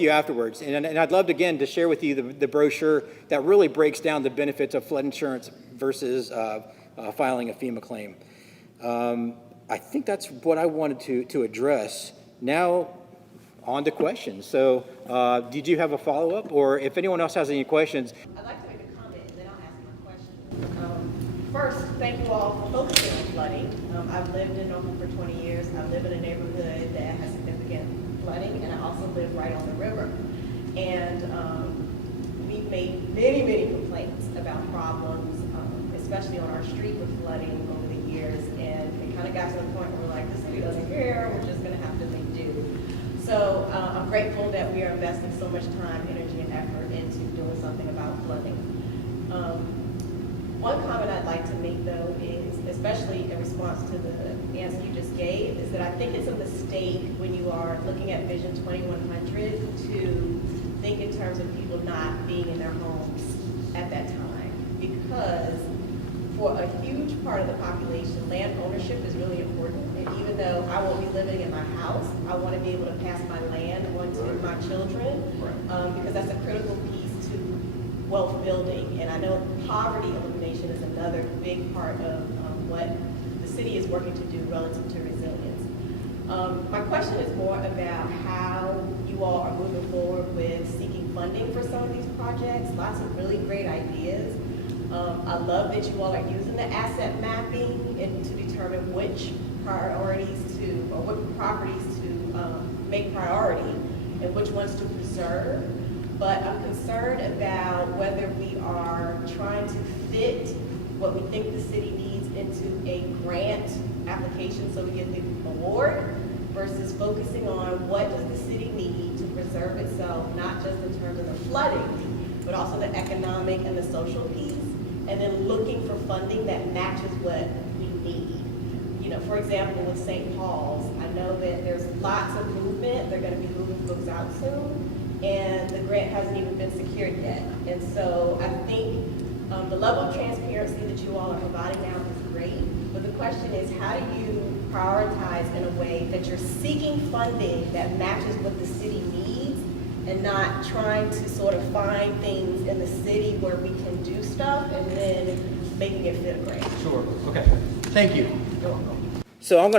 you afterwards. And I'd love, again, to share with you the brochure that really breaks down the benefits of flood insurance versus filing a FEMA claim. I think that's what I wanted to address. Now, on to questions. So did you have a follow-up? Or if anyone else has any questions? I'd like to make a comment and then I'll ask my question. First, thank you all for focusing on flooding. I've lived in Norfolk for 20 years. I live in a neighborhood that has significant flooding, and I also live right on the river. And we've made many, many complaints about problems, especially on our street with flooding over the years. And it kind of got to the point where we're like, the city doesn't care, we're just going to have to make do. So I'm grateful that we are investing so much time, energy, and effort into doing something about flooding. One comment I'd like to make, though, is, especially in response to the answer you just gave, is that I think it's a mistake when you are looking at Vision 2100 to think in terms of people not being in their homes at that time. Because for a huge part of the population, land ownership is really important. And even though I won't be living in my house, I want to be able to pass my land on to my children, because that's a critical piece to wealth building. And I know poverty elimination is another big part of what the city is working to do relative to resilience. My question is more about how you all are moving forward with seeking funding for some of these projects. Lots of really great ideas. I love that you all are using the asset mapping and to determine which priorities to, or what properties to make priority and which ones to preserve. But I'm concerned about whether we are trying to fit what we think the city needs into a grant application so we get the award versus focusing on what does the city need to preserve itself, not just in terms of the flooding, but also the economic and the social piece, and then looking for funding that matches what we need. You know, for example, with St. Paul's, I know that there's lots of movement. They're going to be moving folks out soon, and the grant hasn't even been secured yet. And so I think the level of transparency that you all are providing now is great, but the question is, how do you prioritize in a way that you're seeking funding that matches what the city needs and not trying to sort of find things in the city where we can do stuff and then making it fit a grant? Sure. Okay. Thank you. You're welcome. So I'm going to